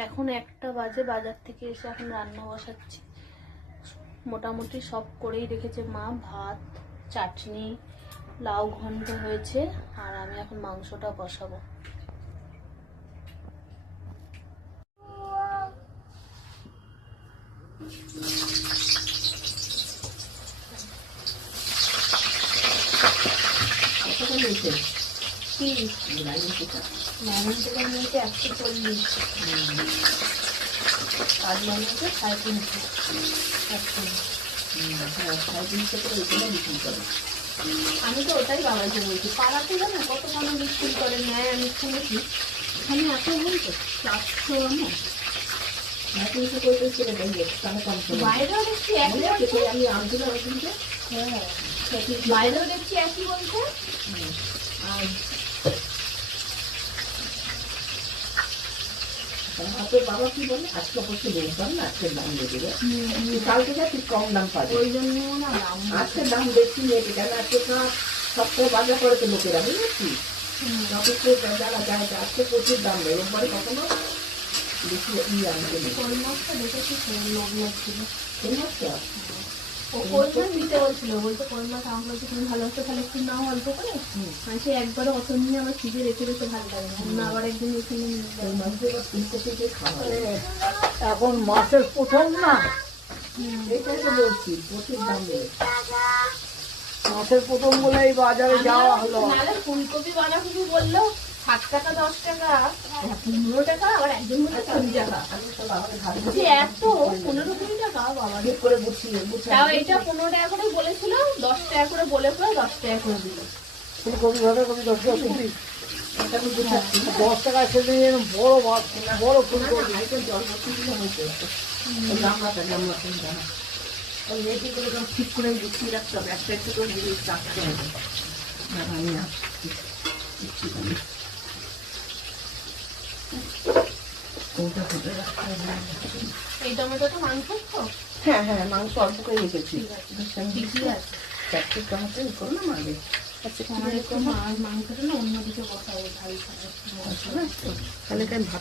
এখন 1টা বাজে, বাজার থেকে এসে এখন রান্না বসাচ্ছি। মোটামুটি সব করেই রেখেছে মা, ভাত, চাটনি, লাউ ঘন্ট হয়েছে, আর আমি এখন মাংসটা বসাবো। কি লাইন থেকে নিয়েছে 140, আর লাইনটা 350। আমি তো ওটাই বাবাকে বলছি, পাড়াতে জানো কত মানুষ বিক্রি করে নেয়, আমি শুনেছি এখানে এত বলতো 400 বাইরেও দেখছি একই বলছে, আমি আনছিলাম কিন্তু হ্যাঁ বাইরেও দেখছি একই বলছে। বাবা কি বলে আজকে পড়তে বলতাম না, আজকের দাম বেশি কালকে যা তুই কম দাম পাবি, ওই জন্য না আজকের দাম বেশি নেই কেন আজকে সপ্তাহে বাজার করে তো লোকেরা বুঝেছি, যারা যায় আজকে প্রচুর দাম নেই, রোববারে কখনো বেশি আনতে নেই। কই মাছটা দেখেছি, লোক লাগছিল এই মাছটা ও কই মাছ দিতে বলছিল, বলছে কই মাছ আমার বলছে তুমি ভালো হচ্ছে তাহলে একটু নাও অল্প করে, মানে সে একবারে অত নিয়ে আমার ফ্রিজে রেখে রেখে ভালো লাগে না, আবার একদিন এখানে ওই মাছটা এবার কিনতে থেকে খাওয়া এখন মাছের প্রথম না, এটাই তো বলছি প্রচুর দাম নেই। মাছের প্রথম বলে এই বাজারে যাওয়া হলো। নাহলে ফুলকপি বাঁধাকপি বললো 7 টাকা 10 টাকা 15 টাকা, আবার একদিন বললো 20 টাকা, আমি তো বাবাকে ভাবি যে এত 15-20 টাকা বাবা, ঠিক করে গুছিয়ে তাও এটা 15 টাকা করে বলেছিল, 10 টাকা করে বলে পরে 10 টাকা করে দিল। ফুলকপি বাঁধাকপি 10 টাকা কেজি, এটা আমি গুছাচ্ছি 10 টাকা সেদিন বড় বড় ফুলকপি। জল ভর্তি দিলে হয়েছে গামলাটা জানা রেডি করে ঠিক করে গুছিয়ে রাখতে হবে, একটা একটু করে জিনিস রাখতে হবে। আমি আসছি কোনটা করে রাখতে হবে। এই টমেটোটা মাংস তো হ্যাঁ হ্যাঁ মাংস অল্প করে রেখেছি, ঠিকই আছে, 4 টমেটো করো না মারবে। আচ্ছা আমার একটু মাংসটা না অন্যদিকে বসাবো, ভাই খাবে তাহলে আমি ভাত